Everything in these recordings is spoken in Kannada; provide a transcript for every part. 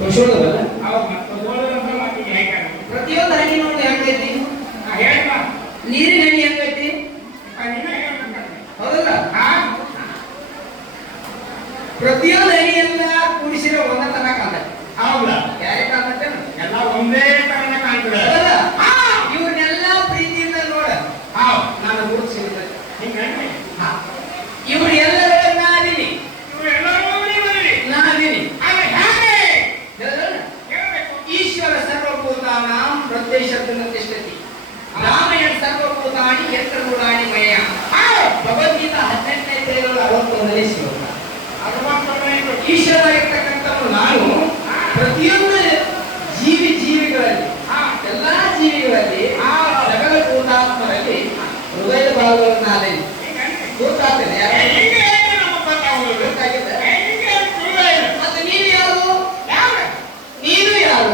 ತೋರ್ಸೋದಲ್ಲ ಅವ್ ಮತ್ತೆ ಓದೋದ್ರ ಮಾತಿಗೆ ಹೇಗೆ ಪ್ರತಿಯೊಂದು ಹನಿ ನೋಡಿ ಹೆಂಗೈತಿ ಹೇಳ್ಬಾ ನೀರಿನ ಹನಿ ಹೆಂಗೈತಿ ಹೌದಲ್ಲ ಪ್ರತಿಯೊಂದು ಹನಿಯನ್ನ ಕೂಡಿಸಿರೋ ಒಂದ ತರ ಕಾಣ್ತದೆ ಹೌದಾ ಯಾರೇ ಕಾಣ್ತದೆ ಎಲ್ಲ ಒಂದೇ ತರನ ಕಾಣ್ತದೆ ಇವ್ರನ್ನೆಲ್ಲ ಪ್ರೀತಿಯಿಂದ ನೋಡ ನಾನು ಗುರುತಿಸಿದ ಹಿಂಗಂದ್ರೆ ಇವ್ರು ಎಲ್ಲರೂ ನಾದೀನಿ ಇವರೆಲ್ಲರೂ ನಾದೀನಿ ಹೇಳ್ಬೇಕು ಈಶ್ವರ ಸರ್ವಭೂತಾನಾಂ ಪ್ರತ್ಯೇಶಬ್ದನ ತಿಷ್ಠತಿ ರಾಮಾಯಣ ಸರ್ವಭೂತಾನಿ ಯತ್ರಗುಣಾನಿ ಮಯ ಭಗವದ್ಗೀತಾ 18ನೇ ಅಧ್ಯಾಯದಲ್ಲಿ 61ನೇ ಶ್ಲೋಕ ಈಶ್ವರ ಇರ್ತಕ್ಕಂಥವ್ರು ನಾನು ಪ್ರತಿಯೊಂದು ಜೀವಿಗಳಲ್ಲಿ ಎಲ್ಲಾ ಜೀವಿಗಳಲ್ಲಿ ಸಕಲ ಭೂತಾತ್ಮರಲ್ಲಿ ಹೃದಯ ಭಾಗವನ್ನು ನಾನೇನು ಗೊತ್ತಾಗ್ತದೆ ಮತ್ತೆ ನೀನು ಯಾರು ನೀನು ಯಾರು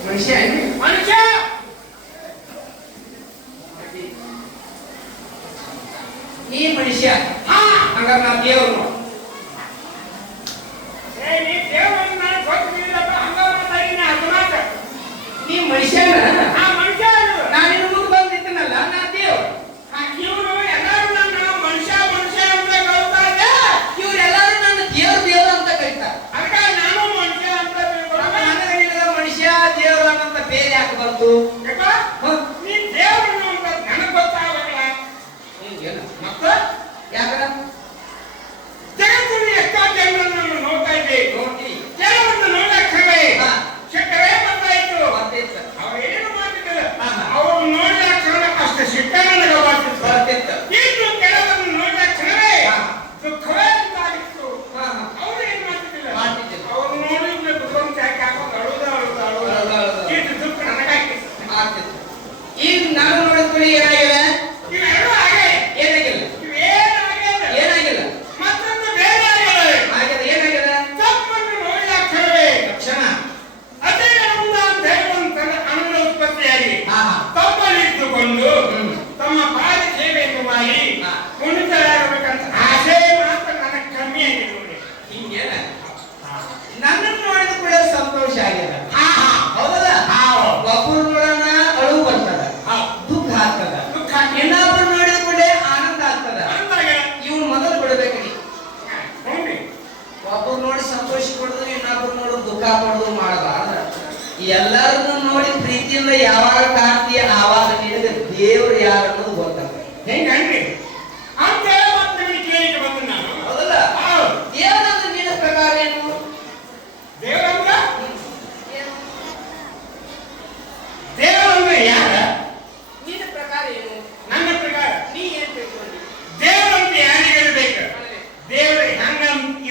ಮನುಷ್ಯ ನೀ ಮನುಷ್ಯ ಹಂಗಾರೆ ನಾ ದೇವರು ನೀ ಮನುಷ್ಯನ ನಾನು ಇನ್ನು ಮುಂದೆ ಬಂದಿದ್ದನಲ್ಲ ನಾ ದೇವರು ಇವರೆಲ್ಲರೂ ನನ್ನ ದೇವರು ಅಂತ ಕರೀತಾರೆ ಮನುಷ್ಯ ದೇವರು ಅನ್ನಂತ ಬೇರೆ ಯಾಕೆ ಬಂತು ಯಾಕಂದ್ರೆ ಜಗತ್ತಿನ ಎಷ್ಟೋ ಜನರನ್ನು ನೋಡ್ತಾ ಇದ್ದೆ ನೋಡಿ ಕೆಲವೊಂದು ನೋಡಕ್ಕವೇ ಶೆಟ್ಟರೇ ಬಂದಾಯ್ತು ಅವ್ರು ಏನು ಮಾಡ್ತಿದ್ರು ಅವ್ರು ನೋಡಿದ ಕ್ಷಣ ಅಷ್ಟು ಶಿಟ್ಟ ನನಗೆ ಬರ್ತಿತ್ತು ಇನ್ನು ಕೆಲವೊಂದು ನೋಡಿದ ಕ್ಷಣವೇ ದುಃಖವೇ ಉಂಟಾಗಿತ್ತು ಅವ್ರು ಏನ್ ಮಾಡ್ತಿದ್ದಿಲ್ಲ ಅವ್ರು ನೋಡಿದ್ರೆ ದುಃಖವನ್ನು ಚಾಕಿ ಹಾಕೊಂಡು ಅಳುದ ಇಷ್ಟು ದುಃಖ ನನಗಾಗ್ತಿತ್ತು ಈಗ ನಾನು ನೋಡಿದ್ಕೊಳ್ಳಿ ಏನಾಗಿದೆ ಇವೆರಡೂ ಹಾಗೆ ಏನಾಗಿಲ್ಲ ಏನಾಗಿಲ್ಲ ಮತ್ತೊಂದು ಬೇರೆ ಆಗಿದೆ ಏನಾಗಿದೆ ತಪ್ಪನ್ನು ನೋಡಿದ ಕ್ಷಣವೇ ತಕ್ಷಣ ಅದೇ ಆನಂದ ಅಂತ ಹೇಳುವಂತ ಆನಂದ ಉತ್ಪತ್ತಿಯಾಗಿ ಹಾ ತಪ್ಪಲ್ಲಿಟ್ಟುಕೊಂಡು ತಮ್ಮ ಪಾದ ಸೇವೆಯನ್ನು ಮಾಡಿ ಕುಣಿತರಾಗಬೇಕಂತ ಆಸೆ ಮಾತ್ರ ನನಗೆ ಕಮ್ಮಿ ಆಗಿದೆ ನೋಡಿ ಹಿಂಗೇನ ನನ್ನನ್ನು ನೋಡಿದ ಕೂಡ ಸಂತೋಷ ಆಗ್ಯದ ಹೌದಲ್ಲ ಒಬ್ಬರು ನೋಡೋಣ ಅಳು ಬರ್ತದ ದುಃಖ ಆಗ್ತದ ದುಃಖ ಇನ್ನೊಬ್ಬರು ನೋಡಿದ ಕೂಡ ಆನಂದ ಆಗ್ತದ ಇವ್ನು ಮೊದಲು ಬಿಡಬೇಕ್ರಿ ನೋಡಿ ಒಬ್ಬರು ನೋಡಿ ಸಂತೋಷ ಪಡೋದು ಇನ್ನೊಬ್ಬರು ನೋಡಿ ದುಃಖ ಪಡೋದು ಮಾಡಬಾರ್ದ ಎಲ್ಲರನ್ನು ನೋಡಿ ಪ್ರೀತಿಯಿಂದ ಯಾವಾಗ ಕಾಣ್ತೀಯ ಆವಾಗ ನಿನಗೆ ದೇವರು ಯಾರು ಅನ್ನೋದು ಗೊತ್ತಾಗ್ತದೆ ಹೆಂಗಂದ್ರಿ ಅಂತ ಮತ್ತೆ ಕೇಳಿಕೆ ಬಂದು ನಾನು ಹೌದಲ್ಲ ದೇವರಂದ್ರೆ ನಿನ್ನ ಪ್ರಕಾರ ಏನು ದೇವರಂದ್ರ ದೇವರಂದ್ರೆ ಯಾರ ನಿನ್ನ ಪ್ರಕಾರ ಏನು ನನ್ನ ಪ್ರಕಾರ ನೀ ಏನ್ ತಿಳ್ಕೊಂಡಿ ದೇವರಂತ ಯಾರಿಗೆ ಇರ್ಬೇಕು ದೇವರು ಹೆಂಗ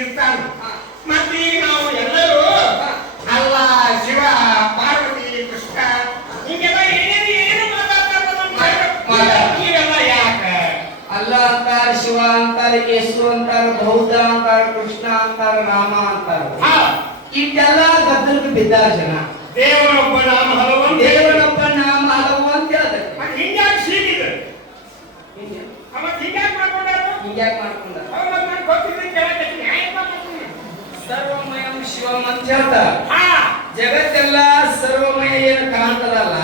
ಇರ್ತಾನ ಮತ್ತೆ ಈಗ ನಾವು ಎಲ್ಲರೂ ಅಲ್ಲ ಶಿವ ಪಾರ್ವತಿ ಕೃಷ್ಣ ಹಿಂಗೆಲ್ಲ ಏನು ಮಾತಾಡ್ತಾರಲ್ಲ ಯಾಕ ಅಲ್ಲ ಅಂತಾರ ಶಿವ ಅಂತಾರ ಯೇಸು ಅಂತಾರ ಬೌದ್ಧ ಅಂತಾರ ಕೃಷ್ಣ ಅಂತಾರ ರಾಮ ಅಂತಾರ ಇಟ್ಟೆಲ್ಲ ಗದ್ದಲಕ್ಕೆ ಬಿದ್ದಾರ ಜನ ದೇವರೊಬ್ಬ ನಾಮ ಹಲವು ದೇವರೊಬ್ಬ ನಾಮ ಹಲವು ಅಂತ ಹೇಳ್ತಾರೆ ಹಿಂಗ್ಯಾಕೆ ಸೀಟಿದೆ ಅವತ್ತು ಹಿಂಗ್ಯಾಕೆ ಮಾಡ್ಕೊಂಡಾರ ಹಿಂಗ್ಯಾಕ್ ಮಾಡ್ಕೊಂಡ ಅವ್ರು ನಾನು ಗೊತ್ತಿದ್ರೆ ಕೇಳಕ್ಕೆ ನ್ಯಾಯ ಮಾಡ್ತೀನಿ ಸರ್ವಮಯಂ ಶಿವಂ ಅಂತ ಹೇಳ್ತಾರ ಜಗತ್ತೆಲ್ಲ ಸರ್ವಮಯ ಏನು ಕಾಣ್ತದಲ್ಲ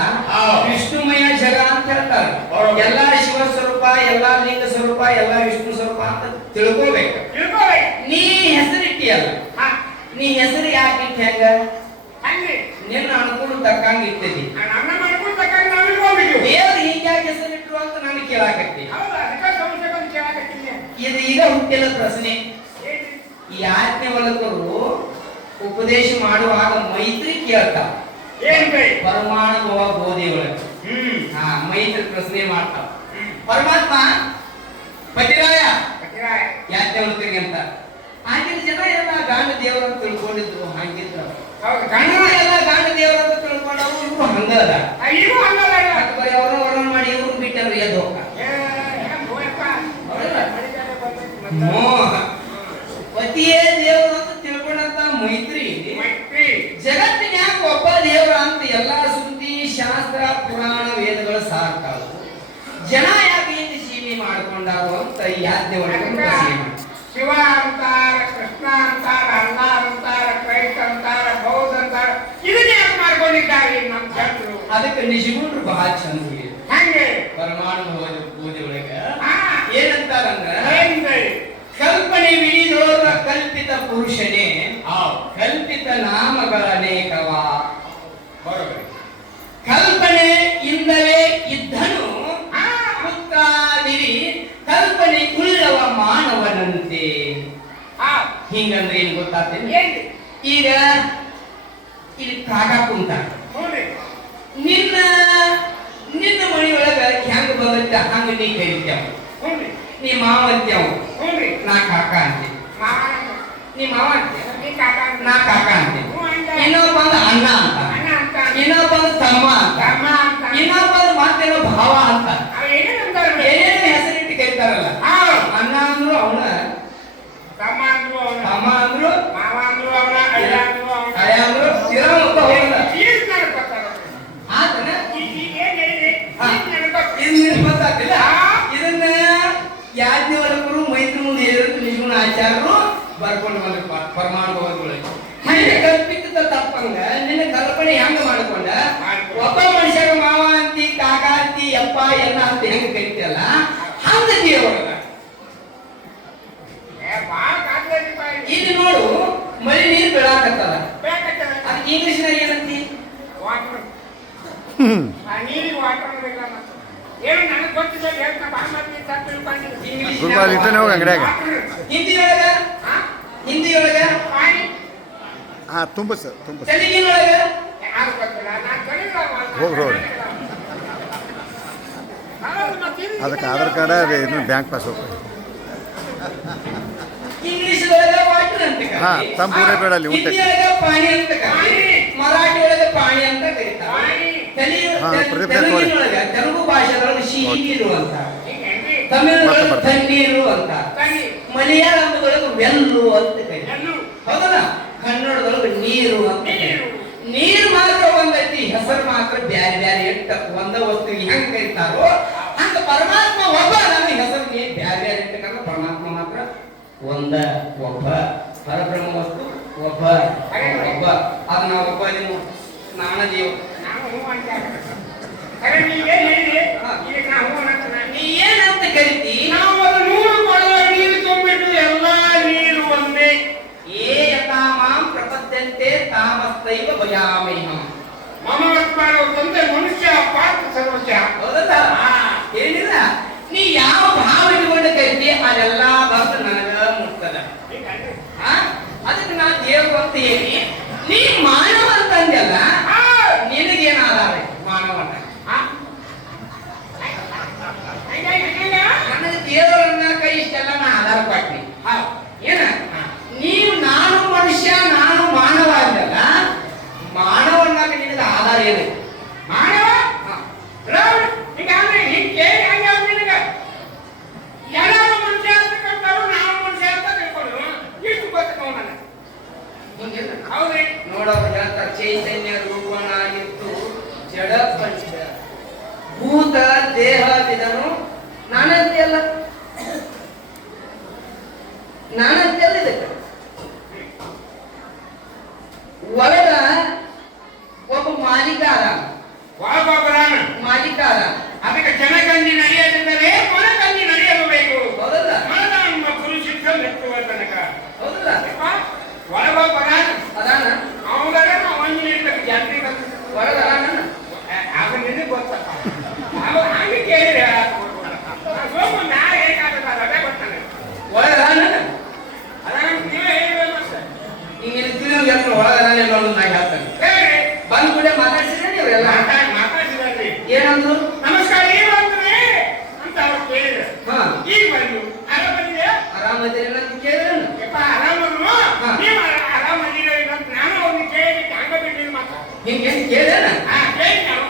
ವಿಷ್ಣುಮಯ ಜಗ ಅಂತ ಹೇಳ್ತಾರೆ ಎಲ್ಲಾ ಶಿವ ಸ್ವರೂಪ ಎಲ್ಲಾ ಲಿಂಗ ಸ್ವರೂಪ ಎಲ್ಲಾ ವಿಷ್ಣು ಸ್ವರೂಪ ಅಂತ ತಿಳ್ಕೋಬೇಕು ನೀ ಹೆಸರಿಟ್ಟಿಯಲ್ಲ ನೀ ಹೆಸರು ಯಾಕೆ ಇಟ್ಟ ಹೆಂಗ ಹಂಗೆ ನಿನ್ನ ಅನುಕೂಲ ತಕ್ಕಂಗ ಇಟ್ಟಿದಿ ನನ್ನ ಮಾಡ್ಕೊಂಡು ತಕ್ಕ ನಾವು ಇಟ್ಕೊಂಡಿದ್ದೀವಿ ದೇವ್ರು ಹಿಂಗ್ಯಾಕೆ ಹೆಸರಿಟ್ರು ಅಂತ ನನಗೆ ಕೇಳಾಕತ್ತಿ ಹೌದಾ ಅದಕ್ಕೆ ಸಮಸ್ಯೆ ಬಂದು ಕೇಳಾಕತ್ತೀನಿ ಇದು ಈಗ ಹುಟ್ಟಿಲ್ಲ ಪ್ರಶ್ನೆ ಈ ಆಜ್ಞೆ ಒಳಗರು ಉಪದೇಶ ಮಾಡುವಾಗ ಮೈತ್ರಿ ಕೇಳ್ತಾವ ಏನ್ ಬೈ ಪರಮಾಣುಭವ ಬೋಧಿ ಒಳಗೆ ಮೈತ್ರಿ ಪ್ರಶ್ನೆ ಮಾಡ್ತಾವ ಪರಮಾತ್ಮ ಪತಿರಾಯ ಯಾಕೆ ಹೊಡ್ತೀರಿ ಅಂತ ಆಗಿನ ಜನ ಎಲ್ಲ ಗಾಂಡ ದೇವರು ಅಂತ ತಿಳ್ಕೊಂಡಿದ್ರು ಹಂಗಿದ್ರು ಗಂಡ ಎಲ್ಲ ಗಾಂಡ ದೇವರು ಅಂತ ತಿಳ್ಕೊಂಡವ್ರು ಇವ್ರು ಹಂಗದ ಇದು ಹಂಗಲ್ಲ ಬರೀ ಅವ್ರನ್ನ ವರ್ಣನೆ ಮಾಡಿ ಇವ್ರು ಬಿಟ್ಟವ್ರು ಎದ್ದು ಹೋಗ ಪತಿಯೇ ದೇವರು ಅಂತ ತಿಳ್ಕೊಂಡಂತ ಮೈತ್ರಿ ಜಗತ್ತಿನ್ಯಾಗ ಒಬ್ಬ ದೇವರ ಅಂತ ಎಲ್ಲಾ ಸುದ್ದಿ ಶಾಸ್ತ್ರ ಯಾಜ್ಞವಲ್ಕ್ಯ ಶಿವ ಅಂತಾರ, ಕೃಷ್ಣ ಅಂತಾರ, ಅಣ್ಣ ಅಂತಾರ, ಕ್ರೈಸ್ತ ಅಂತಾರ, ಬೌದ್ಧ ಅಂತಾರ. ಇದಕ್ಕೆ ಯಾಕೆ ಮಾಡ್ಕೊಂಡಿದ್ದಾರೆ ನಮ್ಮ ಜನರು? ಅದಕ್ಕೆ ನಿಜಗುಂಡ್ರು ಬಹಳ ಚಂದ ಹಂಗೆ ಪರಮಾಣು ಪೂಜೆ ಒಳಗ ಏನಂತಾರಂದ್ರ ಏನ್ರಿ? ಕಲ್ಪನೆ ವಿಡಿದೋರ ಕಲ್ಪಿತ ಪುರುಷನೇ ಕಲ್ಪಿತ ನಾಮಗಳನೇಕವ. ಕಲ್ಪನೆ ಇಂದಲೇ ಇದ್ದನು ಪುತ್ರಾದಿರಿ ಕಲ್ಪನೆ ಉಳ್ಳವ ಮಾನವನಂತೆ. ಹಿಂಗಂದ್ರೆ ಏನ್ ಗೊತ್ತಾಗ್ತೇನೆ? ಈಗ ಇಲ್ಲಿ ಕಾಕ ಕುಂತ ನಿನ್ನ ನಿನ್ನ ಮನೆಯೊಳಗ ಹೆಂಗ ಬಂದತ್ತ ಹಂಗ ನೀ ಕರಿತ್ಯಾವ. ನೀ ಮಾವ ಅಂತ್ಯಾವ, ನಾ ಕಾಕ ಅಂತೆ. ನೀ ಮಾವ ಅಂತೆ, ನಾ ಕಾಕ ಅಂತೆ. ಇನ್ನೊಬ್ಬ ಅಣ್ಣ ಅಂತ, ಇನ್ನೊಬ್ಬ ತಮ್ಮ ಅಂತ, ಇನ್ನೊಬ್ಬ ಮತ್ತೇನೋ ಭಾವ ಅಂತ ಏನೇನು ಹೆಸರಿಟ್ಟು ಕರೀತಾರಲ್ಲ. ಅಣ್ಣ ಅಂದ್ರು ಅವನ, ತಮ್ಮ ಅಂದ್ರು ಅವನ, ತಮ್ಮ ಅಂದ್ರು ಮಾವ ಅಂದ್ರು ಅವನ, ಅಯ್ಯ ಅಂದ್ರು ಅವನ, ಅಯ್ಯ ಅಂದ್ರು ಇರೋಪ್ಪ ಅವನ. ಆತನ ಇದು ಗೊತ್ತಾಗ್ತಿಲ್ಲ. ಇದನ್ನ ಯಾಜ್ಞವಲ್ಕ್ಯರು ಮೈತ್ರಿ ಮುಂದೆ ಹೇಳಿದ್ರು ನಿಜಗುಣ ಆಚಾರ್ಯರು ಬರ್ಕೊಂಡು ಬಂದ್ರು ಪರಮಾಣು ಭಗವದ್ಗಳು. ಹಂಗೆ ಕಲ್ಪಿತ ತಪ್ಪಂಗ ನಿನ್ನ ಕಲ್ಪನೆ ಹೆಂಗ ಮಾಡ್ಕೊಂಡ ಒಬ್ಬ ಮನುಷ್ಯರ ಮಾವ ಅಂತಿ, ಕಾಕ ಅಂತಿ, ಯಪ್ಪ ಎಲ್ಲ ಅಂತ ಹೆಂಗ ಕರಿತಲ್ಲ ಹಂಗ ದೇವರ. ಇಲ್ಲಿ ನೋಡು ಮಳಿ ನೀರ್ ಬೀಳಾಕತ್ತದ, ಅದಕ್ಕೆ ಇಂಗ್ಲಿಷ್ನಾಗ ಏನಂತಿ? ಹಿಂದಿಯೊಳಗ ತುಂಬ ಸರ್ ತುಂಬ ತೆಲುಗಿನೊಳಗ ಹೋಗ್ರಿ ಅದಕ್ಕೆ ಆಧಾರ್ ಕಾರ್ಡ ಇದನ್ನ ಬ್ಯಾಂಕ್ ಪಾಸ್ ಹೋಗ್ರಿ. ಇಂಗ್ಲಿಷ್ ಒಳಗ ವಾಟರ್ ಅಂತ ಕರೀತಾರೆ, ತಂಬೂರೇ ಬೇಡ ಅಲ್ಲಿ ಊಟ. ಹಿಂದಿಯೊಳಗ ಪಾಣಿ ಅಂತ ಕರೀತಾರೆ, ಮರಾಠಿ ಒಳಗ ಪಾಣಿ ಅಂತ ಕರೀತಾರೆ, ತೆಲುಗಿನೊಳಗ ತೆಲುಗು ಭಾಷೆದೊಳಗೆ ಸಿಹಿ ನೀರು ಅಂತ, ತಮಿಳೊಳಗೆ ತಣ್ಣೀರು ಅಂತ, ಮಲಯಾಳಂದೊಳಗೆ ವೆಲ್ಲು ಅಂತ ಕರೀತಾರೆ. ಹೌದಲ್ಲ? ಕನ್ನಡದೊಳಗೆ ನೀರು ಅಂತ. ನೀರು ಮಾತ್ರ ಒಂದೈತಿ, ಹೆಸರು ಮಾತ್ರ ಬ್ಯಾರೆ ಬ್ಯಾರೆ ಎಟ್ಟ ಒಂದ ವಸ್ತುವಿಗೆ ಹೆಂಗ್ ಕರೀತಾರೋ ಹಂಗ ಪರಮಾತ್ಮ ಒಬ್ಬ. ನಮ್ಮ ಹೆಸರು ಬ್ಯಾರೆ ಬ್ಯಾರೆ ಇಟ್ಟಕಂದ್ರೆ ಪರಮಾತ್ಮ ಮಾತ್ರ ಒಂದ ಒಬ್ಬ, ಪರಬ್ರಹ್ಮ ವಸ್ತು ಒಬ್ಬ ಒಬ್ಬ. ಅದು ನಾವು ಒಬ್ಬ ನಾನದೇವ. ನೀ ಏನಂತ ಕರಿತಿ? ನಾವು ಅದು 100 ಕೊಡುವ ನೀರು ತುಂಬಿಟ್ಟು ಎಲ್ಲ ನೀರು ಒಂದೇ. ಏ ಯಥಾಮಾಂ ಪ್ರಪದ್ಯಂತೆ ತಾಮಸ್ತೈವ ಭಜಾಮ್ಯಹಂ. ಮಮವತ್ಮಾನ ತಂದೆ ಮನುಷ್ಯ ಪಾತ್ರ ಸರ್ವಸ್ಯ. ಹೌದಲ್ಲ? ಏನಿಲ್ಲ, ನೀ ಯಾವ ಭಾವ ಇಟ್ಕೊಂಡು ಕರಿತಿ ಅದೆಲ್ಲ ಬಂದು ನನಗ ಮುಟ್ತದ. ಅದಕ್ಕೆ ನಾ ದೇವ್ರು ಅಂತ ಹೇಳಿ ನೀ ಮಾನವ ಅಂತಂದೆಲ್ಲ, ನಿನಗೇನ ಆಧಾರ ಮಾನವ ಅಂತ? ನನಗೆ ದೇವರನ್ನ ಕೈ ಇಷ್ಟೆಲ್ಲ ನಾ ಆಧಾರ ಕೊಟ್ನಿ. ಏನ ನೀವು ನಾನು ಮನುಷ್ಯ ನಾನು ಮಾನವ ಅಂದಲ್ಲ, ಮಾನವನ್ನಾಗ ನಿನಗೆ ಆಧಾರ ಏನು? ಮಾನವ ಎಲ್ಲರೂ ಮನುಷ್ಯ ಅಂತ ಕರ್ತಾರು, ನಾವು ಮನುಷ್ಯ ಅಂತ ತಿಳ್ಕೊಂಡು ಇಷ್ಟು ಗೊತ್ತವ ನನಗೆ. ಹೌದ್ರಿ? ನೋಡೋರು ಹೇಳ್ತಾರೆ ಚೈತನ್ಯ ರೂಪನಾಗಿತ್ತು ಜಡ ಪಂಚ ಭೂತ ದೇಹವಿದನು ನಾನಂತೆಲ್ಲ ನಾನಂತೆಲ್ಲ ಇದಕ್ಕೆ ಒಳಗ ಒಬ್ಬ ಮಾಲೀಕಾರ ಮಾಲೀಕಾರ. ಅದಕ್ಕೆ ಜನಗಂಜಿ ನಡೆಯದಿದ್ದರೆ ಮನಗಂಜಿ ನಡೆಯಬೇಕು. ಹೌದಲ್ಲ? ಮನದ ನಮ್ಮ ಪುರುಷಿದ್ದ ಮೆಚ್ಚುವ ತನಕ. ಹೌದಲ್ಲ? ಒಳಗ ಅದಾನ ಅವನಾಗ ನಾವು ಅಂಜನೇಯ ಜಾತ್ರೆ ಒಳಗ ಅದಾನ ಆಗ ನಿನಗೆ ಗೊತ್ತಪ್ಪ. ಹಾಗೆ ಕೇಳಿದ್ರೆ ನಾ ಹೇಗಾಗಲ್ಲ ಅದೇ ಗೊತ್ತಾನೆ. ಒಳಗ ಅದಾನ ಅದಾಗ ನೀವೇ ಹೇಳಿದ್ರೆ ಮತ್ತೆ ಹಿಂಗೆ ತಿಳಿಯೋದು ಎಲ್ಲ ಒಳಗ ಅದಾನ ಎಲ್ಲ ನಾ ಹೇಳ್ತಾನೆ. ಹೇಳಿ ಬಂದ್ ಕೂಡ ಮಾತಾಡ್ಸಿದ್ರೆ ನೀವೆಲ್ಲ ಮಾತಾಡಿದ್ರಿ. ಏನಂದ್ರು? ನಮಸ್ಕಾರ ಏನು ಅಂತಾನೆ ಅಂತ ಅವ್ರು ಕೇಳಿದ್ರು. ಈಗ ಬಂದು ಆರಾಮದಿದೆ ಆರಾಮದಿರಿ ಅಂತ ಕೇಳಿದ್ರು. ಯಪ್ಪ ಆರಾಮದ್ರು ನೀವು ಆರಾಮದಿರ ಅಂತ ನಾನು ಅವ್ರನ್ನ ಕೇಳಿದ್ದಕ್ಕೆ ಹಂಗ ಬಿಟ್ಟಿದ್ದು ಮಾತ್ರ. ಹಿಂಗೆ ಕೇಳಿದ ಕೇಳಿ ನಾವು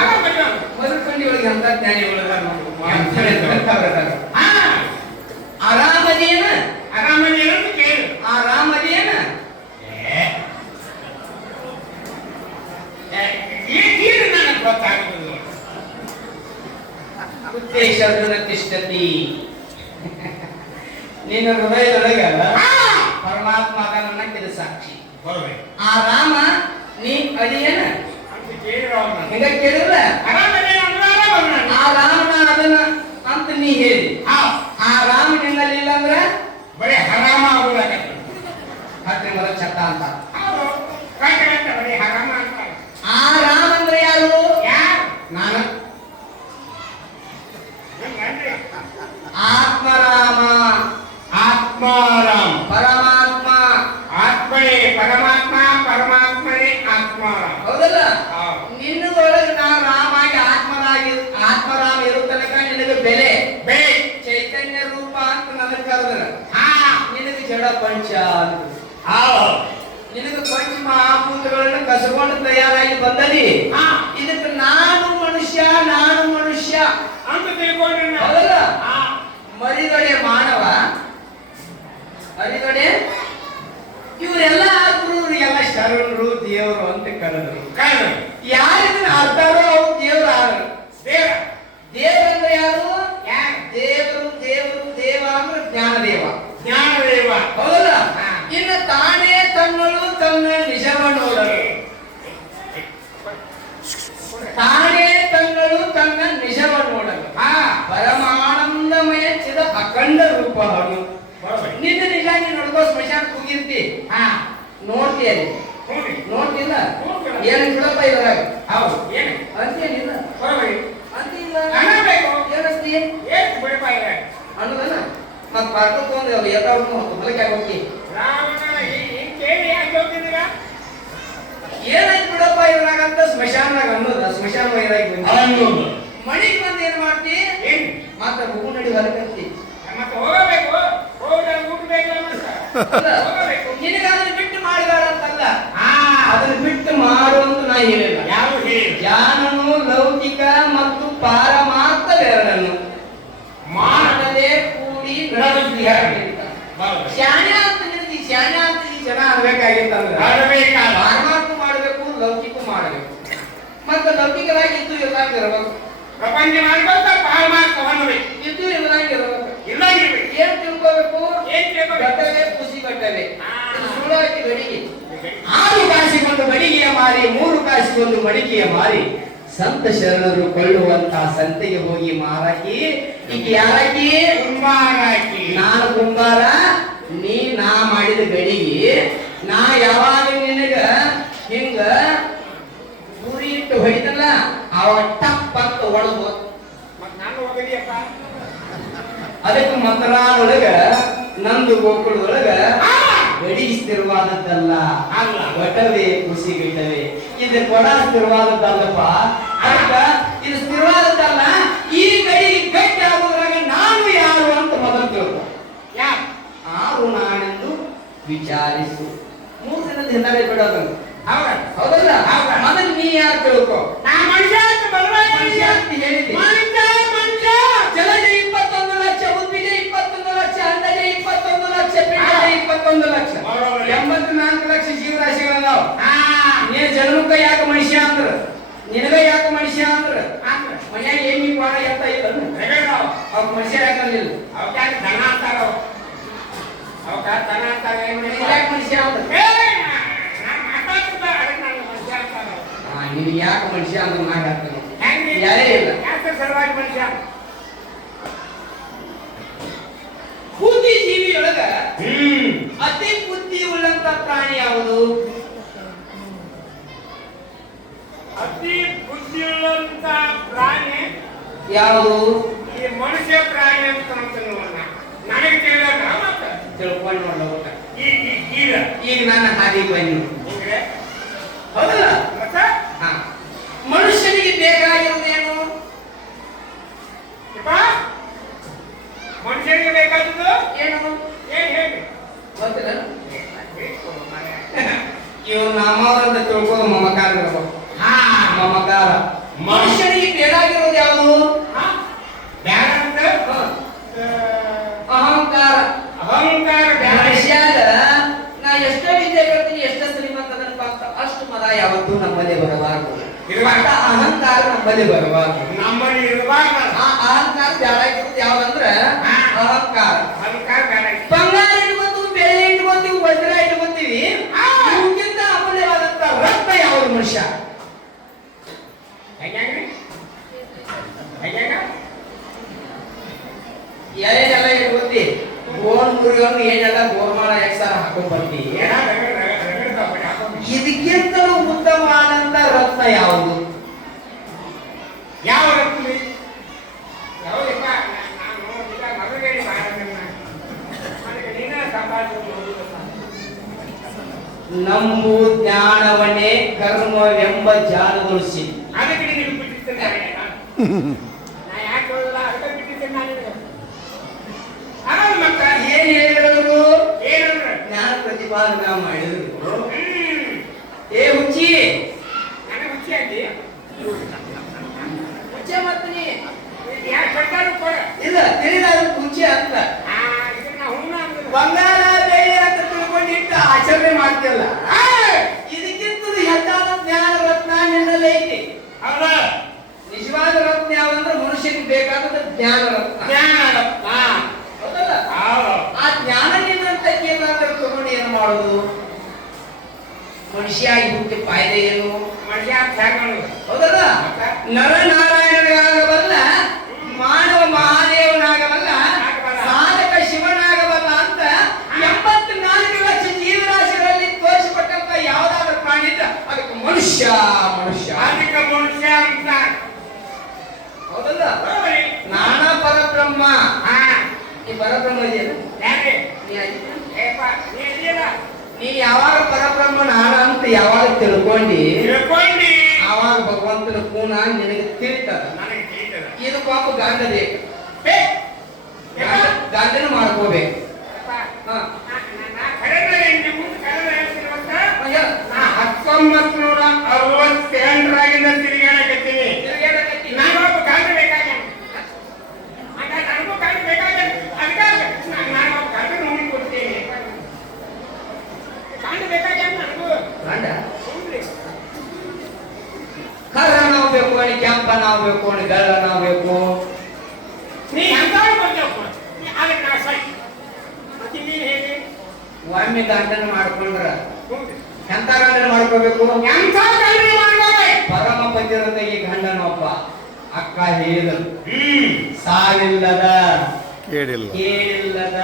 ಆರಾಮದಿರ ಮರುಕಂಡಿ ಒಳಗೆ ಅಂತ ಜ್ಞಾನಿ ಒಳಗ ಆರಾಮದೇನ ಆರಾಮದಿರ ಅಂತ ಕೇಳಿ ಆರಾಮದೇನ ಏನು ನನಗೆ ಗೊತ್ತಾಗುವುದು. ಉದ್ದೇಶ ತಿಷ್ಟತಿ ನಿನ್ನ ಹೃದಯದೊಳಗ ಪರಮಾತ್ಮ ಅದನ್ನ ಸಾಕ್ಷಿ. ಆ ರಾಮ ನೀ ಅಡಿಯೇನ ಹಿಂಗ ಕೇಳಿದ್ರ ಆ ರಾಮನ ಅದನ್ನ ಅಂತ ನೀ ಹೇಳಿ ಆ ರಾಮ ನಿನ್ನಲ್ಲಿ ಇಲ್ಲ ಅಂದ್ರ ಬರೀ ಹರಾಮ ಆಗೋದಾಗತ್ತೆ. ಹತ್ರಿ ಮರ ಚಟ್ಟ ಅಂತ. ಬರೀ ಹರಾಮ ಅಂತ. ಆ ರಾಮ ಅಂದ್ರೆ ಯಾರು? ನಾನು ಆತ್ಮರಾಮ. ಆತ್ಮಾರಾಮ ಪರಮಾತ್ಮ. ಆತ್ಮನೇ ಪರಮಾತ್ಮ, ಪರಮಾತ್ಮನೇ ಆತ್ಮ. ಹೌದಲ್ಲ? ನಿನ್ನದೊಳಗೆ ನಾ ರಾಮ ಆಗಿ ಆತ್ಮರಾಮ ಇರೋ ತನಕ ನಿನಗೆ ಬೆಲೆ ಚೈತನ್ಯ ರೂಪ ಅಂತ ನನಗೆ ಕರೆದ್ರ ನಿನಗೆ ಜಡ ಪಂಚ ಅಂತ. ನಿನಗೆ ಪಂಚ ಮಹಾಭೂತಗಳನ್ನು ಕಸಕೊಂಡು ತಯಾರಾಗಿ ಬಂದದಿ. ಇದಕ್ಕೆ ನಾನು ಮನುಷ್ಯ ಅಂತ ತಿಳ್ಕೊಂಡ್ರೆ ಹೌದಲ್ಲ? ಮರಿದೊಡೆ ಮಾನವ, ಮರಿದೊಡೆ ಇವರೆಲ್ಲ ಎಲ್ಲ ಶರಣರು ದೇವರು ಅಂತ ಕರೆದ್ರು. ಯಾರಿದ್ರೆ ಅರ್ಧಾರೋ ಅವ್ರು ದೇವ್ರು ಆದರು. ದೇವ್ರಂದ್ರೆ ಯಾರು? ದೇವರು ದೇವ ಅಂದ್ರೆ ಜ್ಞಾನದೇವ. ಹೌದಲ್ಲ? ಇನ್ನು ತಾನೇ ತನ್ನಳು ತನ್ನ ನಿಜವನ್ನು ನೋಡಲು. ತಾನೇ ತನ್ನಳು ತನ್ನ ನಿಜವನ್ನು ನೋಡಲು ಪರಮಾನಂದಮಯ ಚಿದ ಅಖಂಡ ರೂಪ ಅವನು. ನಿನ್ನ ನಿಜ ನೀನು ನೋಡ್ಕೋ. ಸ್ಮಶಾನ ಹೋಗಿರ್ತಿ, ನೋಡ್ತೀಯಲ್ಲಿ ನೋಡ್ತಿಲ್ಲ ಏನು ಬಿಡಪ್ಪ ಇದ್ರಾಗ. ಹೌದು ಏನು ಅಂತೇನಿಲ್ಲ ಅಂತಿಲ್ಲ ಏನಸ್ತಿ ಅನ್ನೋದನ್ನ ಮತ್ ಪಾರ್ಕಕ್ಕೆ ಒಂದು ಹೊಲಕ್ಕೆ ಆಗೋಗಿ ಏನಾಯ್ತು ಬಿಡಪ್ಪ ಇದ್ರಾಗ ಅಂತ ಸ್ಮಶಾನದಾಗ ಅನ್ನೋದ. ಸ್ಮಶಾನ ವೈರಾಗಿ ಮಣಿಗೆ ಬಂದು ಏನ್ ಮಾಡ್ತಿ? ಮತ್ತ ಹೂ ನಡಿ ಹೊಲಕಂತಿ ಮತ್ತೆ ಹೋಗಬೇಕು. ನಿನಗೆ ಅದನ್ನ ಬಿಟ್ಟು ಮಾಡಬೇಡ ಅಂತಲ್ಲ, ಅದನ್ನ ಬಿಟ್ಟು ಮಾಡು ಅಂತ ನಾ ಹೇಳಿಲ್ಲ. ಯಾವ ಹೇಳಿ? ಜ್ಞಾನನು ಲೌಕಿಕ ಮತ್ತು ಪಾರಮಾರ್ಥವೆರಡನ್ನು ಮಾಡದೆ ಕೂಡಿ ಶಾಣ ಅಂತ ನಿನಗೆ ಶಾಣ ಅಂತ ಈ ಜನ ಅನ್ಬೇಕಾಗಿತ್ತಂದ್ರೆ ಪಾರಮಾರ್ಥ ಮಾಡಬೇಕು, ಲೌಕಿಕ ಮಾಡಬೇಕು. ಮತ್ತೆ ಲೌಕಿಕವಾಗಿ ಇದ್ದು ಇರ್ಲಾಂಗ ಇರಬೇಕು. ಪ್ರಪಂಚ ಮಾಡಬೇಕು, ಪಾರಮಾರ್ಥ ಹೊಂದಬೇಕು. ಇದ್ದು ಇರ್ಲಾಂಗ ಇರಬೇಕು. ಇರ್ಲಾಗಿರ್ಬೇಕು. ಏನ್ ತಿಳ್ಕೋಬೇಕು? ಗಟ್ಟಲೆ ಖುಷಿ ಗಟ್ಟಲೆ ಸುಳ್ಳಾಗಿ ಗಡಿಗೆ 6 ಕಾಸಿಗೊಂದು ಗಡಿಗೆಯ ಮಾರಿ 3 ಕಾಸಿಗೊಂದು ಮಡಿಕೆಯ ಮಾರಿ ಸಂತ ಶರಣರು ಕೊಳ್ಳುವಂತ ಸಂತೆಗೆ ಹೋಗಿ ಮಾರಾಕಿ. ಈಗ ಯಾರಾಕಿ? ಕುಂಬಾರಾಕಿ. ನಾನು ಕುಂಬಾರ, ನಾ ಮಾಡಿದ ಗಡಿಗೆ. ನಾ ಯಾವಾಗ ನಿನಗ ಹಿಂಗ ಗುರಿ ಇಟ್ಟು ಹೊಡಿತಲ್ಲ ಅವ ಟಪ್ ಅಂತ ಒಳಗು. ನಾನು ಹೋಗಲಿಯಪ್ಪ. ಅದಕ್ಕೆ ಮತರಾಳೊಳಗ ನಂದು ಗೋಕುಳದೊಳಗ ಗಡಿ ಸ್ಥಿರವಾದದ್ದಲ್ಲ, ಒಟವೇ ಖುಷಿ ಗಿಟ್ಟವೆ. ಇದು ಕೊಡ ಸ್ಥಿರವಾದದ್ದಲ್ಲಪ್ಪ. ಅದಕ್ಕ ಇದು ಸ್ಥಿರವಾದದ್ದಲ್ಲ. ಈ ಗಡಿ ಗಟ್ಟಿ ಆಗೋದ್ರಾಗ ನಾನು ಯಾರು ಅಂತ ಮೊದಲು ತಿಳ್ಕೊ. ಯಾರು ನಾನೆಂದು ವಿಚಾರಿಸು. 3 ದಿನದ ಹಿನ್ನೆಲೆ ಬಿಡೋದನ್ನು. ಹೌದಲ್ಲ? ಮೊದಲು ನೀ ಯಾರು ತಿಳ್ಕೊ. ಮನುಷ್ಯ ಅಂತ ಹೇಳಿದ್ದೆ. ಜಲಜ 21 ಲಕ್ಷ, ಉದ್ಭಿಜ 21 ಲಕ್ಷ, ಅಂಡಜ 21 ಲಕ್ಷ, ಪಿಂಡಜ 21 ಲಕ್ಷ, 84 ಲಕ್ಷ ಜೀವರಾಶಿಗಳದಾವ. ನೀ ಜನ್ಮಕ್ಕ ಯಾಕೆ ಮನುಷ್ಯ ಅಂದ್ರ, ನಿನಗ ಯಾಕೆ ಮನುಷ್ಯ ಅಂದ್ರ ಮನ್ಯಾಗ ಏನ್ ನೀವು ಬಾಳ ಎತ್ತ ಇಲ್ಲ ಅವ್ರ ಮನುಷ್ಯ ಯಾಕಂದಿಲ್ಲ. ಯಾಕೆ ಮನುಷ್ಯ ಅಂದ್ರ ನಿನಗೆ ಯಾಕೆ ಮನುಷ್ಯ ಅಂದ್ರ ನಾ ಹೇಳ್ತೇನೆ. ಯಾರೇ ಇಲ್ಲ ಮನುಷ್ಯ ಬುದ್ಧಿಜೀವಿಯೊಳಗ ಅತಿ ಬುದ್ಧಿ ಉಳ್ಳಂತ ಪ್ರಾಣಿ ಯಾವುದು? ಅತಿ ಬುದ್ಧಿಯುಳ್ಳಂತ ಪ್ರಾಣಿ ಯಾವುದು? ಈ ಮನುಷ್ಯ ಪ್ರಾಣಿ ಅಂತ ನನಗೆ ತಿಳ್ಕೊಂಡು ನೋಡ್ಬೇಕು. ಈಗ ನಾನು ಹಾದಿಗೆ ಬನ್ನಿ. ಹೌದಲ್ಲ? ಮನುಷ್ಯನಿಗೆ ಬೇಕಾಗಿರುವುದೇನು? ಮನುಷ್ಯನಿಗೆ ಬೇಕಾದದ್ದು ಏನು? ಏನ್ ಹೇಳಿ ಗೊತ್ತಿಲ್ಲ. ಇವ್ರು ನಮ್ಮವರಂತ ತಿಳ್ಕೊಂಡು ಮಮಕಾರ ಇರಬೇಕು. ಮಮಕಾರ. ಮನುಷ್ಯನಿಗೆ ಬೇಕಾಗಿರೋದು ಯಾವುದು? ಅಹಂಕಾರ. ಅಹಂಕಾರ. ಮನುಷ್ಯಾಗ ನಾ ಎಷ್ಟೋ ವಿದ್ಯೆ ಕಲ್ತೀನಿ, ಎಷ್ಟೋ ಶ್ರೀಮಂತನಪ್ಪ ಅಂತ ಅಷ್ಟು ಮದ ಯಾವತ್ತೂ ನಮ್ಮಲ್ಲಿ ಬರಬಾರದು. ಅಹಂಕಾರ ನಮ್ಮಲ್ಲಿ ಬರಬಾರದು. ನಮ್ಮಲ್ಲಿ ಇರಬಾರ್ದು. ಆ ಅಹಂಕಾರ ಜಾಡಾಗಿರೋದು ಯಾವ್ದಂದ್ರ ಅಹಂಕಾರ. ಅಹಂಕಾರ ಬೇಡ. ಬಂಗಾರ ಇಟ್ಕೊತೀವಿ, ಬೆಳ್ಳಿ ಇಟ್ಕೊತೀವಿ, ವಜ್ರ ಇಟ್ಕೊತೀವಿ. ಇವಕ್ಕಿಂತ ಅಮೂಲ್ಯವಾದಂತ ರತ್ನ ಯಾವುದು ಮನುಷ್ಯ? ಹೆಂಗ್ರಿ ಹೆಂಗ ಏನೆಲ್ಲ ಇಟ್ಕೊತಿ? ಗೋನ್ ಮುರಿಯೋನು ಏನೆಲ್ಲ ಗೋರ್ಮಾಳ ಎಕ್ಸಾರ ಹಾಕೊಂಡ್ ಬರ್ತೀವಿ. ಇದಕ್ಕಿಂತಲೂ ಉತ್ತಮವಾದಂತ ರತ್ನ ಯಾವುದು? ಯಾವ ರತ್ನ? ಯಾವುದಪ್ಪ? ನಾನು ನೋಡಿಲ್ಲ, ಮದುವೆಗೆ ಬಾರದನ್ನ ಅದಕ್ಕೆ ನೀನ ಸಂಪಾದಿಸೋದು. ನಂಬು ಜ್ಞಾನವನ್ನೇ ಕರ್ಮವೆಂಬ ಜಾಲದೊಳಿಸಿ. ಅದಕ್ಕೆ ನಿನಗೆ ಬಿಟ್ಟಿರ್ತೇನೆ ನಾ ಯಾಕೆ ಹೇಳಲ್ಲ, ಅದಕ್ಕೆ ಬಿಟ್ಟಿರ್ತೇನೆ ನಾನು ನಿನಗೆ. ಆಮೇಲೆ ಮತ್ತ ಏನ್ ಹೇಳಿದ್ರು? ಏನಂದ್ರೆ ಜ್ಞಾನ ಪ್ರತಿಪಾದನಾ ಮಾಡಿದ್ರು. ಏ ಹುಚ್ಚಿ, ನನಗೆ ಹುಚ್ಚಿ ಆಗಿ ಹುಚ್ಚೆ ಮತ್ತೀನಿ ಯಾಕೆ ಕೊಡ್ತಾರು ಕೊಡ. ಇಲ್ಲ ತಿಳಿದಾದ ಹುಚ್ಚೆ ಅಂತ. ಇದನ್ನ ನಾವು ಹುಣ್ಣ ಅಂದ್ರೆ ಬಂಗಾರ ಬೆಳ್ಳಿ ಅಂತ ತಿಳ್ಕೊಂಡಿಟ್ಟು ಆಚರಣೆ ಮಾಡ್ತಿಲ್ಲ. ಇದಕ್ಕಿಂತಲೂ ಹೆಚ್ಚಾದ ಜ್ಞಾನ ರತ್ನ ನಿನ್ನಲ್ಲಿ ಐತಿ. ಹೌದಾ? ನಿಜವಾದ ರತ್ನ ಯಾವಂದ್ರೆ ಮನುಷ್ಯನಿಗೆ ಬೇಕಾದ ಜ್ಞಾನ ರತ್ನ. ಜ್ಞಾನ ರತ್ನ. ಹೌದಲ್ಲ? ಹೌದು. ಆ ಜ್ಞಾನ ನಿನ್ನಂತ ಏನಾದ್ರೂ ತಗೊಂಡು ಏನು ಮಾಡೋದು? ಮನುಷ್ಯ ಆಗಿ ಹುಟ್ಟಿ ಫಾಯ್ದೆ ಏನು? ಮನುಷ್ಯ ತ್ಯಾಗ ಮಾಡೋದು. ಹೌದಲ್ಲ? ನರನಾರಾಯಣನಾಗಬಲ್ಲ, ಮಾನವ ಮಹಾದೇವನಾಗಬಲ್ಲ, ಸಾಧಕ ಶಿವನಾಗಬಲ್ಲ ಅಂತ 84 ಲಕ್ಷ ಜೀವರಾಶಿಗಳಲ್ಲಿ ತೋರಿಸಿಕೊಟ್ಟಂತ ಯಾವ್ದಾದ್ರು ಪ್ರಾಣಿ ಇದ್ರೆ ಅದಕ್ಕೆ ಮನುಷ್ಯ. ಮನುಷ್ಯ ಅದಕ್ಕೆ ಮನುಷ್ಯ ಅಂತ. ಹೌದಲ್ಲ? ನಾನಾ ಪರಬ್ರಹ್ಮ. ಹಾ, ಈ ಪರಬ್ರಹ್ಮ ಇದೆಯಲ್ಲ, ಯಾಕೆ? ನೀ ಆಯ್ತು. ಏಪ್ಪ, ನೀ ಇದೆಯಲ್ಲ? ನೀ ಯಾವಾಗ ಪರಬ್ರಹ್ಮ ನಾನ ಅಂತ ಯಾವಾಗ ತಿಳ್ಕೊಂಡಿ, ತಿಳ್ಕೊಂಡಿ ಆವಾಗ ಭಗವಂತನ ಕೂನ ನಿನಗೆ ತಿಳಿತದ. ನನಗೆ ತಿಳಿತದ. ಇದು ಪಾಪ ಗಾಂಧ ಬೇಕು, ಏ, ಯಪ್ಪ, ಗಾಂಧನ ಮಾಡ್ಕೋಬೇಕು. ಯಪ್ಪ, ಹಾ. ನಾ ಕರೆದ್ರೆ ನಿನ್ನ ಮುಂದೆ ಕರೆದ್ರೆ ಹೇಳ್ತೀನಿ ಗೊತ್ತಾ? ಅಯ್ಯ, ನಾ 1968ರಾಗಿಂದ ತಿರುಗಾಡಕತ್ತೀನಿ. ನಾನೊಬ್ಬ ಗಾಂಧ ಬೇಕಾಗ್ಯಾನ. ನನಗೂ ಗಾಂಧ ಬೇಕಾಗ್ಯಾನ. ಅದಕ್ಕೆ ನಾನೊಬ್ಬ ಗಾಂಧ ನೋಡಿ ಕೊಡ್ತೀನಿ. ಗಾಂಧ ಬೇಕಾಗ್ಯಾನ ನನಗೂ. ಗಾಂಧ ಸುಮ್ನೆ. ಕರ್ರ ನಾವು ಬೇಕು, ಅವನಿಗೆ ಕೆಂಪ ನಾವು ಬೇಕು, ಅವನಿಗೆ ಗಳ್ಳ ನಾವು ಬೇಕು. ನೀ ಎಂಥವ್ರು ಬರ್ತೀವಪ್ಪ? ಅದಕ್ಕೆ ನಾ ಸೈ. ಮತ್ತೆ ನೀನು ಹೇಗೆ? ಒಮ್ಮೆ ಗಂಡನ ಮಾಡ್ಕೊಂಡ್ರ ಸುಮ್ನೆ. ಎಂತ ಗಂಡನ ಮಾಡ್ಕೋಬೇಕು? ಎಂಥ ಗಾಂಧ ಮಾಡ್ಕೋಬೇಕು? ಪರಮ ಪಂಚರತ ಈ ಗಂಡನೊಬ್ಬ. ಅಕ್ಕ ಹೇಳಿದನು, ಸಾವಿಲ್ಲದ, ಕೇಳಿಲ್ಲ. ಕೇಳಿಲ್ಲದ,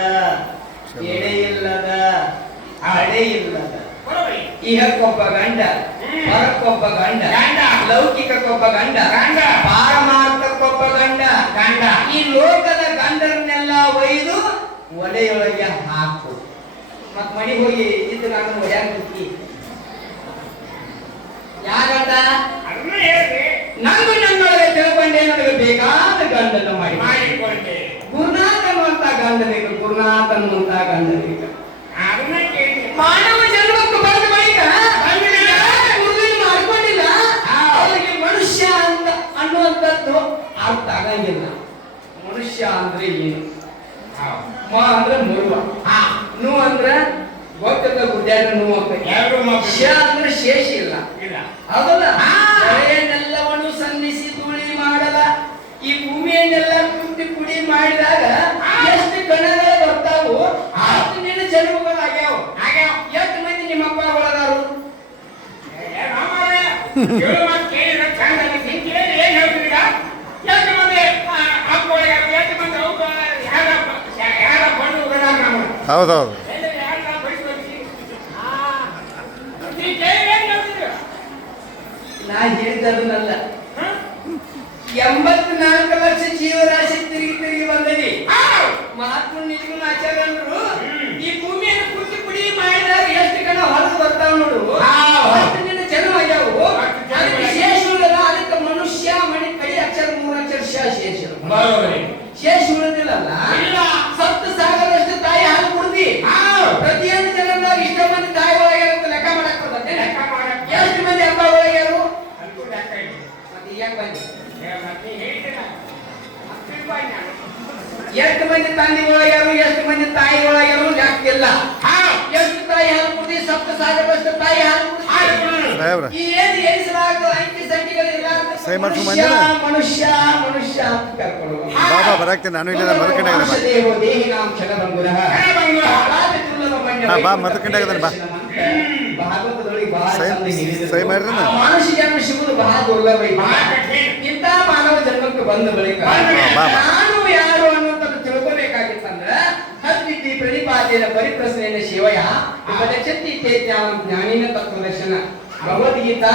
ಎಡೆ ಇಲ್ಲದ, ಅಡೆ ಇಲ್ಲದ, ಬರೋಬರಿ. ಇಹಕ್ಕೊಬ್ಬ ಗಂಡ, ಪರಕ್ಕೊಬ್ಬ ಗಂಡ, ಲೌಕಿಕಕ್ಕೊಬ್ಬ ಗಂಡ, ಪಾರಮಾರ್ಥಕ್ಕೊಬ್ಬ ಗಂಡ. ಈ ಲೋಕದ ಗಂಡರನ್ನೆಲ್ಲ ಒಯ್ದು ಒಲೆಯೊಳಗೆ ಹಾಕು. ಮತ್ ಮನೆಗೆ ಹೋಗಿ ಇದ್ದು ನಾನು ಒಯ್ಯಾಕ ಬಿಟ್ಟಿ. ಯಾಗಂತ ಅದನ್ನ ಹೇಳ್ರಿ. ನಂದು ನನ್ನೊಳಗೆ ತಿಳ್ಕೊಂಡೆ, ನನಗೆ ಬೇಕಾದ ಗಂಡನ ಮಾಡಿ. ಮಾಡಿಕೊಂಡೆ. ಗುರುನಾಥ ಅನ್ನುವಂತ ಗಂಡ ಬೇಕು, ಗುರುನಾಥ ಅನ್ನುವಂತ ಗಂಡ ಬೇಕು. ಅದನ್ನ ಕೇಳಿ. ಮಾನವ ಜನ್ಮಕ್ಕೆ ಬಂದ ಬಳಿಕ ಗುರುವಿನ ಮಾಡ್ಕೊಂಡಿಲ್ಲ, ಅವರಿಗೆ ಮನುಷ್ಯ ಅಂತ ಅನ್ನುವಂಥದ್ದು ಅರ್ಥ ಆಗಂಗಿಲ್ಲ. ಮನುಷ್ಯ ಅಂದ್ರೆ ಏನು? ಮ ಅಂದ್ರೆ ಮುರುವ, ನು ಅಂದ್ರೆ ಗೊತ್ತದ ಗುಡ್ಡ್ಯಾಗ ನೋವು ಅಂತ, ಎರಡು ಮಕ್ಕಳು. ಶ ಅಂದ್ರೆ ಶೇಷ ಇಲ್ಲ. ಇಲ್ಲ. ಹೌದಲ್ಲ? ಏನೆಲ್ಲವನ್ನು ಸನ್ನಿಸಿ ಧೂಳಿ ಮಾಡಲ, ಈ ಭೂಮಿಯನ್ನೆಲ್ಲ ಕುಂತಿ ಕುಡಿ ಮಾಡಿದಾಗ ಎಷ್ಟು ಕಣಗಳು ಬರ್ತಾವು, ಅಷ್ಟು ನಿನ್ನ ಜನ್ಮಗಳು ಆಗ್ಯಾವ. ಎಷ್ಟು ಮಂದಿ ನಿಮ್ಮ ಅಪ್ಪ ಒಳಗಾರು? ಹೇಳು ಮಾತು ಕೇಳಿದ್ರೆ ಚಂದ ಅನ್ನಿಸ್ತು. ಕೇಳಿ ಏನ್ ಹೇಳ್ತೀರ? ಎಷ್ಟು ಮಂದಿ ಅಪ್ಪಗಳು ಯಾರು? ಎಷ್ಟು ಮಂದಿ ಅವ್ರು ಯಾರ ಬಂದು ಹೋಗದಾರ ನಮ್ಮ? ಹೌದೌದು. ಯಾರ ಬಡಿಸ್ಬೇಕು? ನೀ ಕೇಳಿ ಏನ್ ಹೇಳ್ತೀರ? ನಾ ಹೇಳಿದ್ದಲ್ಲ, 84 ಲಕ್ಷ ಜೀವರಾಶಿ ತಿರುಗಿ ತಿರುಗಿ ಬಂದದಿ. ಮಹಾತ್ಮ ನಿಜಗೂ ಆಚಾರ್ಯರು ಈ ಭೂಮಿಯನ್ನು ಕುಂತಿ ಕುಡಿ ಮಾಡಿದಾಗ ಎಷ್ಟು ಕಣ ಹೊರಗೆ ಬರ್ತಾವ ನೋಡು, ಅಷ್ಟು ನಿನ್ನ ಜನ್ಮ ಆಗ್ಯಾವು. ಅದಕ್ಕೆ ಶೇಷ ಉಳಿದ, ಅದಕ್ಕೆ ಮನುಷ್ಯ ಮಣಿ ಕಡಿ ಅಕ್ಷರ 3 ಅಕ್ಷರ ಶೇಷ. ಶೇಷ ಉಳಿದಿಲ್ಲಲ್ಲ, ಸತ್ತು ಸಾಗರಷ್ಟು ತಾಯಿ ಹಾಲು ಕುಡ್ದಿ. ಪ್ರತಿಯೊಂದು ಜನದಾಗ ಇಷ್ಟ ಮಂದಿ ತಾಯಿ ಒಳಗ್ಯಾರ ಲೆಕ್ಕ ಮಾಡಕ್ ಬರ್ತದೆ. ಎಷ್ಟು ಮಂದಿ ಅಪ್ಪ ಒಳಗ್ಯಾರು? ಮತ್ತೆ ಯಾಕೆ ಬಂದಿ? ಎಷ್ಟು ಮಂದಿ ತಂದೆ ಒಳಗ್ಯಾರು, ಎಷ್ಟು ಮಂದಿ ತಾಯಿ ಒಳಗ್ಯಾರು ಲೆಕ್ಕಿಲ್ಲ. ಎಷ್ಟು ತಾಯಿ ಹಾಲು ಕುಡ್ದಿ, ಸಪ್ತ ಸಾಗರಷ್ಟು ತಾಯಿ ಹಾಲು ಕುಡ್ದಿ. ಸಾಹೇಬ್ರ ಈ ಏನು ಎನಿಸಲಾಗ ಅಂಕಿ ಸಂಖ್ಯೆಗಳು ಇರಲಾರ್ದ ಸಹಿ ಮಾಡ್ಸ್ಕೊಂಡ್ ಮನುಷ್ಯ ಬಂದಿನ? ಮನುಷ್ಯ ಮನುಷ್ಯ ಅಂತ ಕರ್ಕೊಂಡು ಹೋಗೋದು. ಬಾಬಾ ಬರಾಕ್ತೀನಿ ನಾನು ಇಲ್ಲ ಮಲ್ಕೊಂಡೆ ಮಾನುಷ ದೇಹೋ ದೇಹಿನಾಂ ಕ್ಷಣಭಂಗುರಃ. ಹಾ, ಬಾ, ಮಲ್ಕೊಂಡಾಗದಾನೆ, ಬಾ. ಭಾಗವತದೊಳಗೆ ಬಹಳ ಸಹಿ- ಚಂದ ಹೇಳಿದ್ರು. ಸಹಿ ಮಾಡ್ರಿನ? ಆ ಮಾನುಷ ಜನ್ಮ ಸಿಗುವುದು ಬಹಳ ದುರ್ಲಭ ಐತಿ. ಬಹಳ ಕಠಿಣ. ಇಂಥ ಮಾನವ ಜನ್ಮಕ್ಕೆ ಬಂದ ಬಳಿಕ ಬಾ. ನಾನು ಯಾರು ಅನ್ನೋದನ್ನು ತಿಳ್ಕೋಬೇಕಾಗಿತ್ತಂದ್ರ ಹದ್ವಿದ್ಯೆ ಪ್ರಣಿಪಾತೇನ ಪರಿಪ್ರಶ್ನೆಯ ಸೇವಯ ಉಪದಕ್ಷತಿ ಚೇತ್ಯಾಂ ಜ್ಞಾನಿನ ತತ್ವದರ್ಶನ. ಭಗವದ್ಗೀತಾ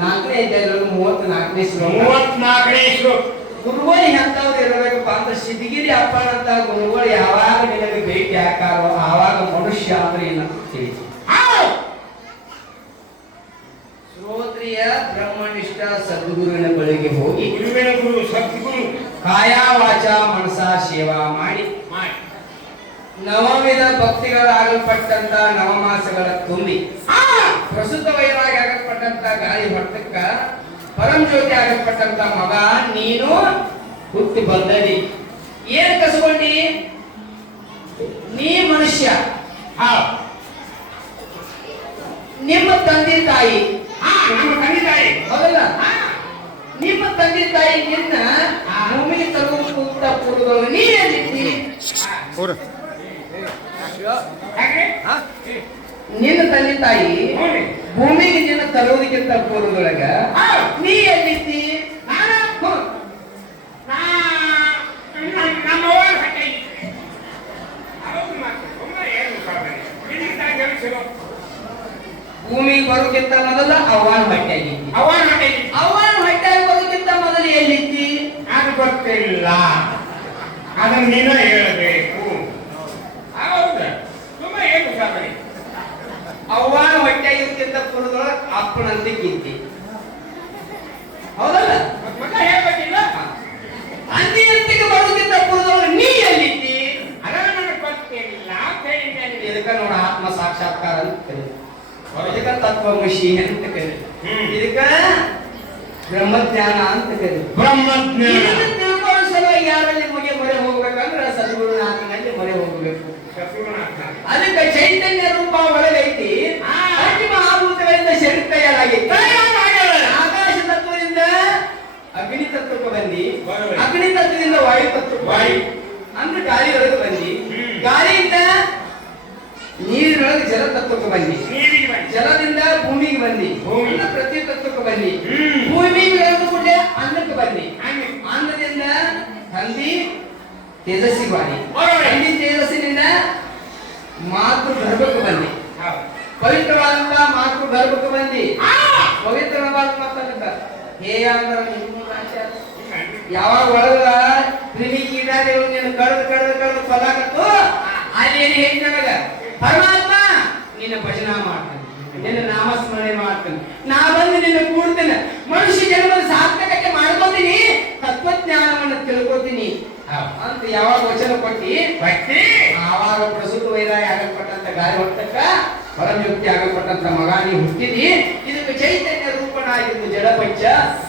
4ನೇ ಅಧ್ಯಾಯದೊಳಗೆ 34ನೇ ಶ್ಲೋಕ. 34ನೇ ಶ್ಲೋಕ. ಗುರುಗಳು ಎಂತವ್ರು ಇರಬೇಕಪ್ಪ ಅಂತ ಸಿದ್ಧಗಿರಿ ಅಪ್ಪನಂತ ಗುರುಗಳು ಯಾವಾಗ ನಿನಗೆ ಭೇಟಿ ಹಾಕಾರೋ ಆವಾಗ ಮನುಷ್ಯ ಅಂದ್ರೆ ಏನಂತ ತಿಳಿಸಿ. ಶ್ರೋತ್ರಿಯ ಬ್ರಹ್ಮನಿಷ್ಠ ಸದ್ಗುರುವಿನ ಬಳಿಗೆ ಹೋಗಿ ಗುರುವಿನ ಗುರು ಸದ್ಗುರು ಕಾಯ ವಾಚ ಮನಸ ಸೇವಾ ಮಾಡಿ ಮಾಡಿ ನವವಿಧ ಭಕ್ತಿಗಳಾಗಲ್ಪಟ್ಟಂತ ನವಮಾಸಗಳ ತುಂಬಿ ಪ್ರಸುತ ವೈರಾಗಿ ಆಗಲ್ಪಟ್ಟಂತ ಗಾಳಿ ಹೊಟ್ಟಕ್ಕ ಪರಂ ಜ್ಯೋತಿ ಆಗಲ್ಪಟ್ಟಂತ ಮಗ ನೀನು ಹುಟ್ಟಿ ಬಂದದಿ. ಏನ್ ಕಸ್ಕೊಂಡಿ? ನೀ ಮನುಷ್ಯ. ನಿಮ್ಮ ತಂದೆ ತಾಯಿ ನಮ್ಮ ತಂದೆ ತಾಯಿ ಹೌದಲ್ಲ? ನಿಮ್ಮ ತಂದೆ ತಾಯಿ ನಿನ್ನ ಭೂಮಿಗೆ ತರುವಂತ ಪೂರ್ವದೊಳಗೆ ನೀ ಎಲ್ಲಿದ್ದಿ? ಅವ್ರು ಹಾಗೆ ನಿನ್ನ ತಂದೆ ತಾಯಿ ನೋಡಿ. ಭೂಮಿಗೆ ನಿನ್ನ ತರುವುದಕ್ಕಿಂತ ಪೂರ್ವದೊಳಗ ನೀ ಎಲ್ಲಿದ್ದಿ? ನಮ್ಮ ಅವ್ವನ ಹೊಟ್ಟೆ ಇತ್ತು. ಹೌದು ಮಾತು. ಸುಮ್ಮನೆ ಏನು ಸಾಧನೆ. ನಿನ್ನಿಂದ ಗೆಲ್ಸಿರೋ. ಭೂಮಿಗೆ ಬರೋಕ್ಕಿಂತ ಮೊದಲ ಅವ್ವನ ಹೊಟ್ಟೆಯಾಗಿದ್ದಿ. ಅವ್ವನ ಹೊಟ್ಟೆ ಇತ್ತು. ಅವ್ವನ ಹೊಟ್ಟೆಯಾಗಿ ಬರೋಕ್ಕಿಂತ ಮೊದಲು ಎಲ್ಲಿದ್ದಿ? ಅದು ಗೊತ್ತಿಲ್ಲ. ಅದನ್ನ ನೀನು ಹೇಳಬೇಕು. ಹೌದಾ? ಸುಮ್ಮನೆ ಏನು ಸಾಧನೆ. ಅವ್ವನ ಹೊಟ್ಟೆಯಾಗಿರ್ಕಿಂತ ಪೂರ್ವದೊಳಗೆ ಅಪ್ಪನಂತಿದ್ದಿ. ಹೌದಲ್ಲ? ಮಗ ಹೇಳ್ಬೇಕಿಲ್ಲ. ತಂದೆಯಂತಿಗೆ ಬರೋಕ್ಕಿಂತ ಪೂರ್ವದೊಳಗೆ ನೀ ಎಲ್ಲಿದ್ದಿ? ಅದನ್ನ ನನಗೆ ಗೊತ್ತಿಲ್ಲ ಅಂತ ಹೇಳಿದ್ದೇನೆ. ಇದಕ್ಕ ನೋಡ ಆತ್ಮ ಸಾಕ್ಷಾತ್ಕಾರ ಅಂತ ಕರೀತಾರೆ. ಇದಕ್ಕ ತತ್ವಮಸಿ ಅಂತ ಕರೀತಾರೆ. ಇದಕ್ಕ ಬ್ರಹ್ಮಜ್ಞಾನ ಅಂತ ಕರೀತಾರೆ. ಬ್ರಹ್ಮಜ್ಞಾನ. ಇದನ್ನ ತಿಳ್ಕೊಳ್ಳೋ ಸಲುವಾಗಿ ಯಾರಲ್ಲಿ ಮೊರೆ ಹೋಗ್ಬೇಕಂದ್ರೆ ಸದ್ಗುರುನಾಥನಲ್ಲಿ ಮೊರೆ ಹೋಗ್ಬೇಕು. ಅದಕ್ಕೆ ಚೈತನ್ಯ ರೂಪ ಒಳಗೈತಿ. ಪಂಚಮಹಾಭೂತಗಳಿಂದ ಶರೀರ ತಯಾರಾಗಿತ್ತು. ಆಕಾಶ ತತ್ವದಿಂದ ಅಗ್ನಿ ತತ್ವಕ್ಕೆ ಬಂದಿ. ಅಗ್ನಿ ತತ್ವದಿಂದ ವಾಯು ತತ್ವಕ್ಕೆ ವಾಯು. ಅಂದ್ರೆ ಗಾಳಿಯೊಳಗೆ ಬಂದಿ. ಗಾಳಿಯಿಂದ ನೀರಿನೊಳಗೆ ಜಲ ತತ್ವಕ್ಕೆ ಬಂದಿ. ನೀರಿಗೆ ಬನ್ನಿ. ಜಲದಿಂದ ಭೂಮಿಗೆ ಬಂದಿ. ಭೂಮಿ. ಅನ್ನ ಪ್ರತಿ ತತ್ವಕ್ಕೆ ಬಂದಿ. ಭೂಮಿಗೆ ಬೆಳೆದುಕೊಂಡೆ ಅನ್ನಕ್ಕೆ ಬಂದಿ. ಅನ್ನ. ಅನ್ನದಿಂದ ಹಂದಿ ತೇಜಸ್ಸಿಗೆ ಬಾರಿ. ಬರೋಣ. ಹಂದಿ ತೇಜಸ್ಸಿನಿಂದ ಮಾತೃ ಗರ್ಭಕ್ಕೆ ಬಂದಿ. ಹೌದು. ಪವಿತ್ರವಾದಂತ ಮಾತೃ ಗರ್ಭಕ್ಕೆ ಬಂದಿ. ಆ! ಪವಿತ್ರವಾದ ಮಾತನ್ನ ಹೇಯ ಅಂದ್ರೆ ಯಾವಾಗ ಒಳಗ ಕ್ರಿಮಿ ಕೀಟಾದಿಗಳು ನೀನು ಕಳೆದು ಫಲಾಕತ್ತು ಅಲ್ಲಿ ಏನು ಹೇಳಿ ನನಗ ಪರಮಾತ್ಮ ನಿನ್ನ ಭಜನಾ ಮಾಡ್ತಾನೆ, ನಿನ್ನ ನಾಮಸ್ಮರಣೆ ಮಾಡ್ತಾನೆ, ನಾ ಬಂದು ನಿನ್ನ ಕೂಡ್ತೇನೆ, ಮನುಷ್ಯ ಜನ್ಮದ ಸಾರ್ಥಕತೆ ಮಾಡ್ಕೋತೀನಿ, ತತ್ವಜ್ಞಾನವನ್ನು ತಿಳ್ಕೊತೀನಿ ಅಂತ ಯಾವಾಗ ವಚನ ಕೊಟ್ಟಿ ಆವಾಗ ಪ್ರಸುತ ವೈರಾಯ ಆಗಲ್ಪಟ್ಟಂತ ಗಾಳಿ ಹೊತ್ತಕ್ಕ ಪರಮಯುಕ್ತಿ ಆಗಲ್ಪಟ್ಟಂತ ಮಗ ನೀ ಹುಟ್ಟಿದಿ. ಇದಕ್ಕೆ ಚೈತನ್ಯ ರೂಪನಾಗಿದ್ದು ಜಡಪಂಚ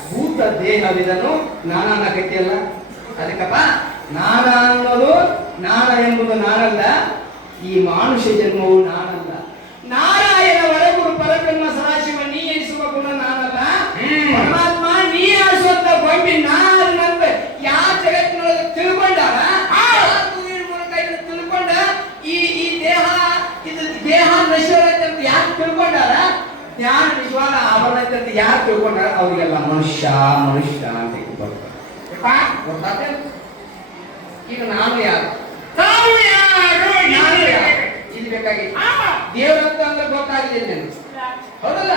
ಭೂತ ದೇಹವಿದನು ನಾನನ್ನ ಕಟ್ಟಿಯಲ್ಲ. ಅದಕ್ಕಪ್ಪ ನಾನ ಅನ್ನೋದು ನಾನ ಎಂಬುದು ನಾನಲ್ಲ, ಈ ಮಾನುಷ ಜನ್ಮವು ನಾನಲ್ಲ. ನಾರಾಯಣ ಒಳಗುರು ಪರಬ್ರಹ್ಮ ಸದಾಶಿವ ನೀ ಎನಿಸುವ ಗುಣ ನಾನಲ್ಲ. ಪರಮಾತ್ಮ ನೀ ಆಡಿಸುವಂತ ಗೊಂಬಿ ನಾನಂತ ಯಾವ ಜಗತ್ತಿನೊಳಗೆ ತಿಳ್ಕೊಂಡಾರ ಮೂಲಕ ಇದನ್ನು ತಿಳ್ಕೊಂಡ ಈ ದೇಹ ಇದು ದೇಹ ನಶ್ವರ ಅಂತ ಯಾರು ತಿಳ್ಕೊಂಡಾರ, ಜ್ಞಾನ ನಿಜವಾದ ಆಭರಣ ಅಂತ ಯಾರು ತಿಳ್ಕೊಂಡಾರ ಅವರಿಗೆಲ್ಲ ಮನುಷ್ಯ ಮನುಷ್ಯ ಅಂತ ಗೊತ್ತಾಗ್ತದೆ. ಈಗ ನಾನು ಯಾರು ಇಲ್ಲಿ ಬೇಕಾಗಿ ದೇವರಂತ ಅಂದ್ರೆ ಗೊತ್ತಾಗಲಿಲ್ಲ ನನಗೆ. ಹೌದಲ್ಲ?